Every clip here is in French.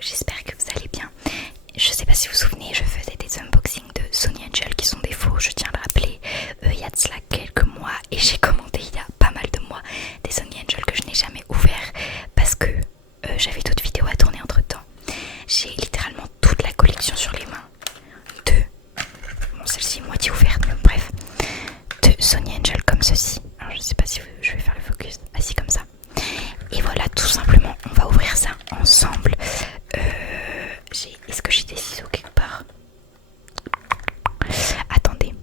j'espère que vous allez bien. Je sais pas si vous vous souvenez, je faisais des unboxings de Sony Angel qui sont des faux, je tiens à le rappeler. Il y a de cela quelques mois et j'ai commandé il y a pas mal de mois des Sony Angel que je n'ai jamais ouvert parce que j'avais d'autres vidéos à tourner entre temps. J'ai littéralement toute la collection sur les mains de, bon celle-ci moitié ouverte, mais bref, de Sony Angel comme ceci. Alors je sais pas si je vais faire le focus, assis comme ça. Et voilà, tout simplement, on va ouvrir ça ensemble. Est-ce que j'ai des ciseaux quelque part? Attendez,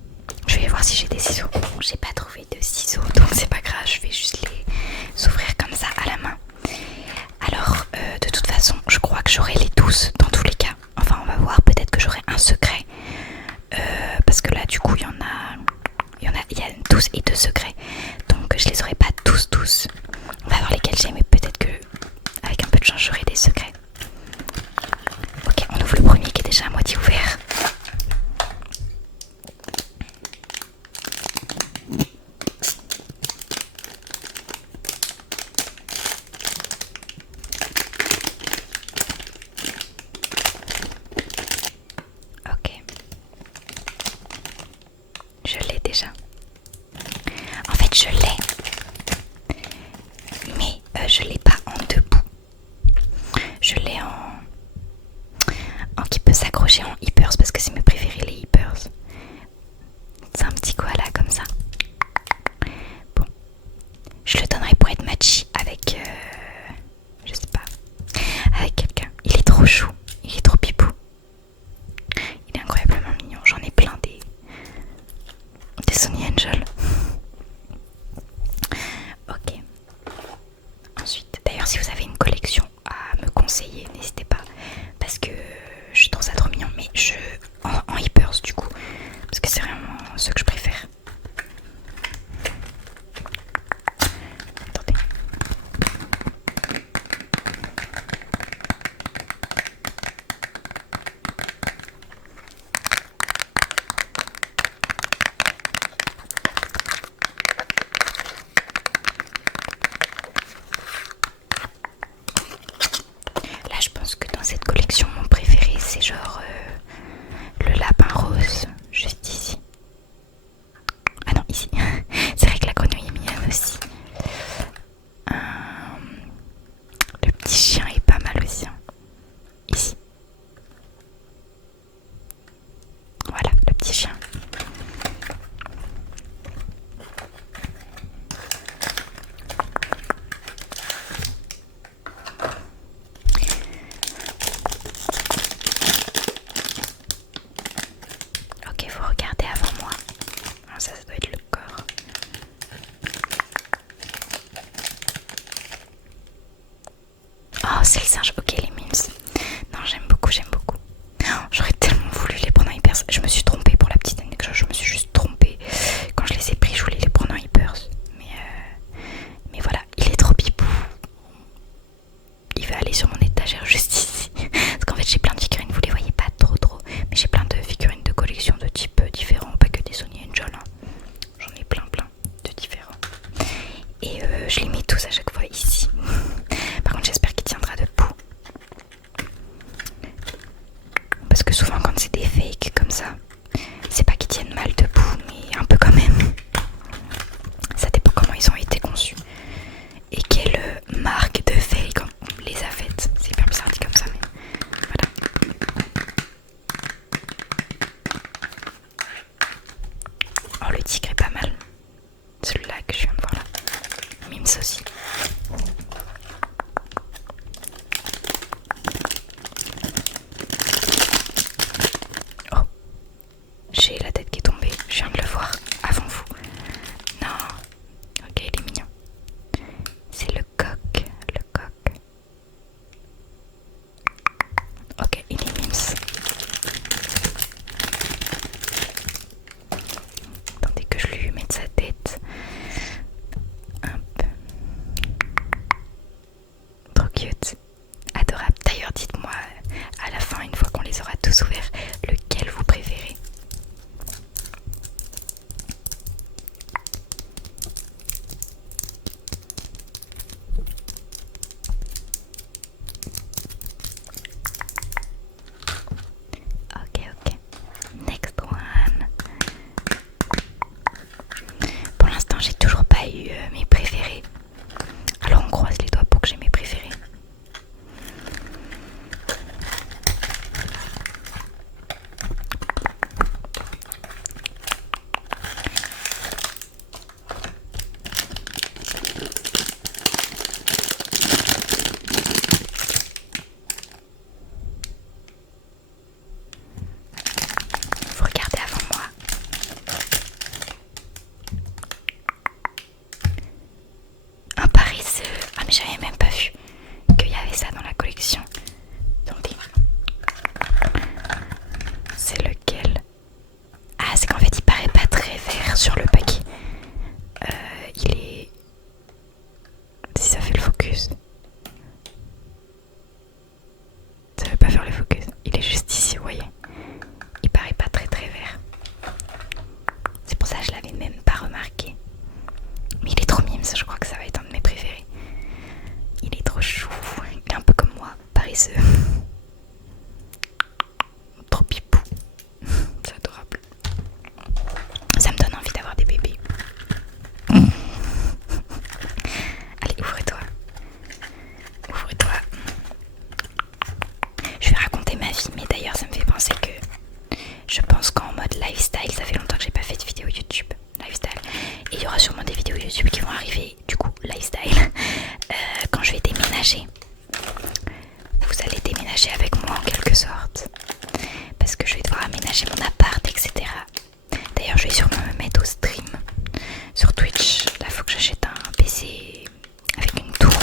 je vais voir si j'ai des ciseaux. Bon, j'ai pas trouvé de ciseaux, donc c'est pas grave, je vais juste les ouvrir comme ça à la main. Alors, de toute façon, je crois que j'aurai les 12 dans tous les cas. Enfin, on va voir, peut-être que j'aurai un secret. Parce que là, du coup, il y a 12 et 2 secrets. Donc, je les aurai pas tous. On va voir lesquels j'ai, mais peut-être que avec un peu de chance, j'aurai des secrets. Ok, on ouvre le premier qui est déjà à moitié ouvert. Ok. Je l'ai déjà. En fait, je l'ai. Mais je l'ai pas en debout. Je l'ai en qui peut s'accrocher en hippers parce que c'est mes préférés les hippers. C'est un petit koala comme ça. Bon, je le donnerai pour être matchy avec, je sais pas, avec quelqu'un. Il est trop chou, il est trop pipou. Il est incroyablement mignon. J'en ai plein des Sony Angel. Ok. Ensuite, d'ailleurs, si vous avez une collection à me conseiller, n'hésitez pas parce que je trouve ça trop mignon. Mais en hippers du coup, parce que c'est vraiment ce que je préfère. Attendez. Là, je pense que dans cette collection, mon préféré, c'est genre le lapin rose, juste ici. Ah non, ici. C'est vrai que la grenouille est mignonne aussi. Le petit chien est pas mal aussi. Hein. Ici. Voilà, le petit chien. Ok, vous regardez avant moi. Alors ça doit être le corps. Oh, c'est le singe. Ok, les memes. Non, j'aime beaucoup. Oh, j'aurais tellement voulu les prendre en hypers. Je me suis trompée pour la petite anecdote. Je me suis juste trompée. Quand je les ai pris, je voulais les prendre en hypers. Mais voilà, il est trop pipou. Il va aller sur mon étagère juste ici. Parce qu'en fait, j'ai plein de figurines. Vous les voyez pas trop. Mais j'ai plein de figurines de collection de types différents. Pas que des Sony Angel. Hein. J'en ai plein de différents. Et je les mets tous à chaque fois ici. Par contre, j'espère qu'il tiendra debout. Parce que souvent, quand c'est des fakes comme ça, paresseux. Trop pipou. C'est adorable. Ça me donne envie d'avoir des bébés. Allez, ouvre-toi. Ouvre-toi. Je vais raconter ma vie, mais d'ailleurs ça me fait penser que je pense qu'en mode lifestyle, ça fait longtemps que j'ai pas fait de vidéo YouTube lifestyle. Et il y aura sûrement des vidéos YouTube qui vont arriver, du coup, lifestyle, quand je vais déménager. Vous allez déménager avec moi en quelque sorte. Parce que je vais devoir aménager mon appart, etc. D'ailleurs, je vais sûrement me mettre au stream sur Twitch. Là, faut que j'achète un PC avec une tour.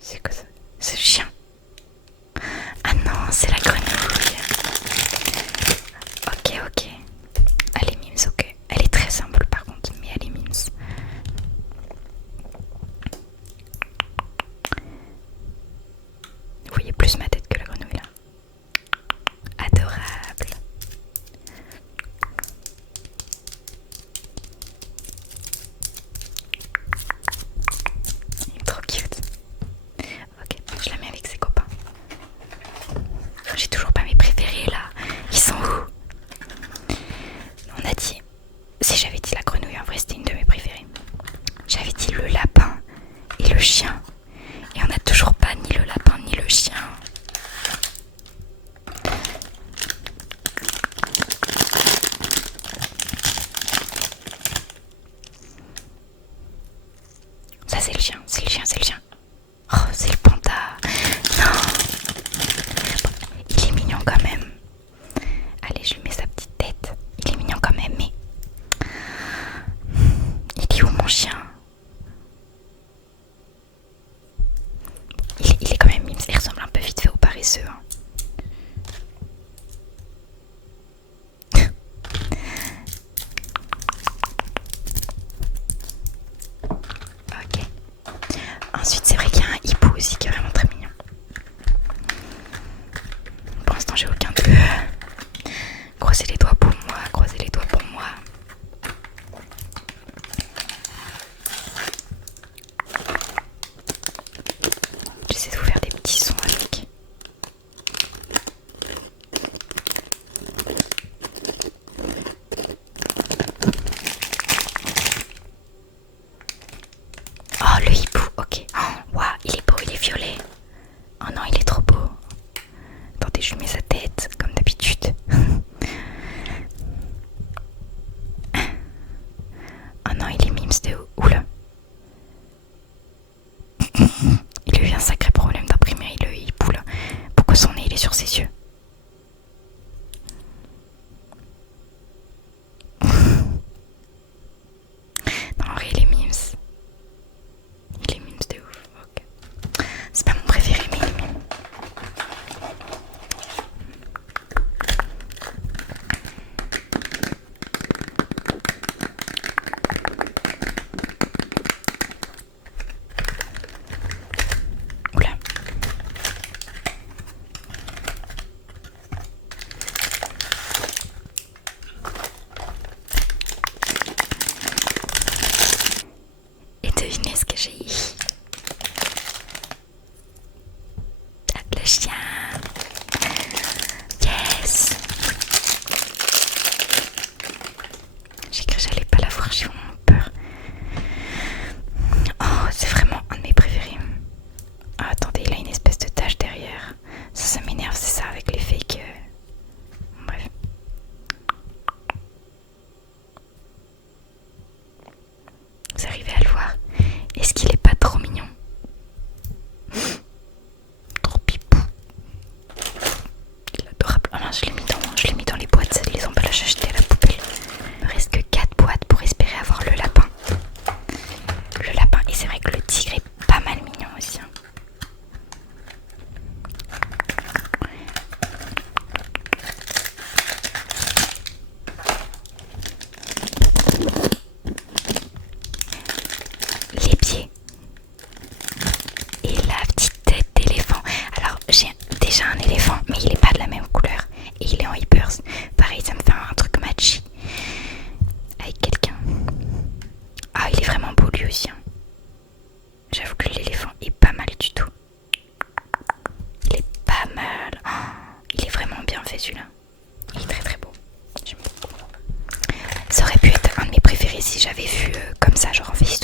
C'est quoi ça? C'est le chien. Ah non, c'est la grenouille. Ok, ok. Elle est mimes, ok. Elle est très simple par contre, mais elle est mimes. Vous voyez plus ma tête que la grenouille là. Adorable. Il est trop cute. Ok, je la mets avec ses copains. J'ai toujours pas mes préférés là. Ils sont où? On a dit... Si j'avais dit la grenouille, en vrai c'était une de mes préférées. J'avais dit le lapin et le chien. Et on n'a toujours pas ni le lapin ni le chien. Ça c'est le chien, c'est le chien, c'est le chien. Oh, c'est le panda. Non. Il est mignon quand même. Allez, je lui mets sa petite tête. Il est mignon quand même, mais... Il est où mon chien? Il est quand même mime. Il ressemble un peu vite fait au paresseux. Hein. Ok. Ensuite, c'est vrai qu'il y a un hibou aussi qui est vraiment très mignon. Pour l'instant, j'ai aucun d'eux. Croisez les doigts pour moi, croisez les doigts pour moi. J'essaie de vous faire des petits sons avec. Oh, le hibou, ok. Oh, waouh, il est beau, il est violet. Oh non, il est trop beau. Attendez, je lui mets sa tête, comme d'habitude. Oh non, il est mimes de oula. Il a eu un sacré problème d'imprimer le hibou là. Pourquoi son nez il est sur ses yeux? Non, en vrai, il est mimes. Il est mimes de ouf. Ok. C'est pas mon préféré, mais il est mime. aussi. Hein. J'avoue que l'éléphant est pas mal du tout. Il est pas mal. Oh, il est vraiment bien fait celui-là. Il est très très beau. J'aime beaucoup. Ça aurait pu être un de mes préférés si j'avais vu comme ça, genre en face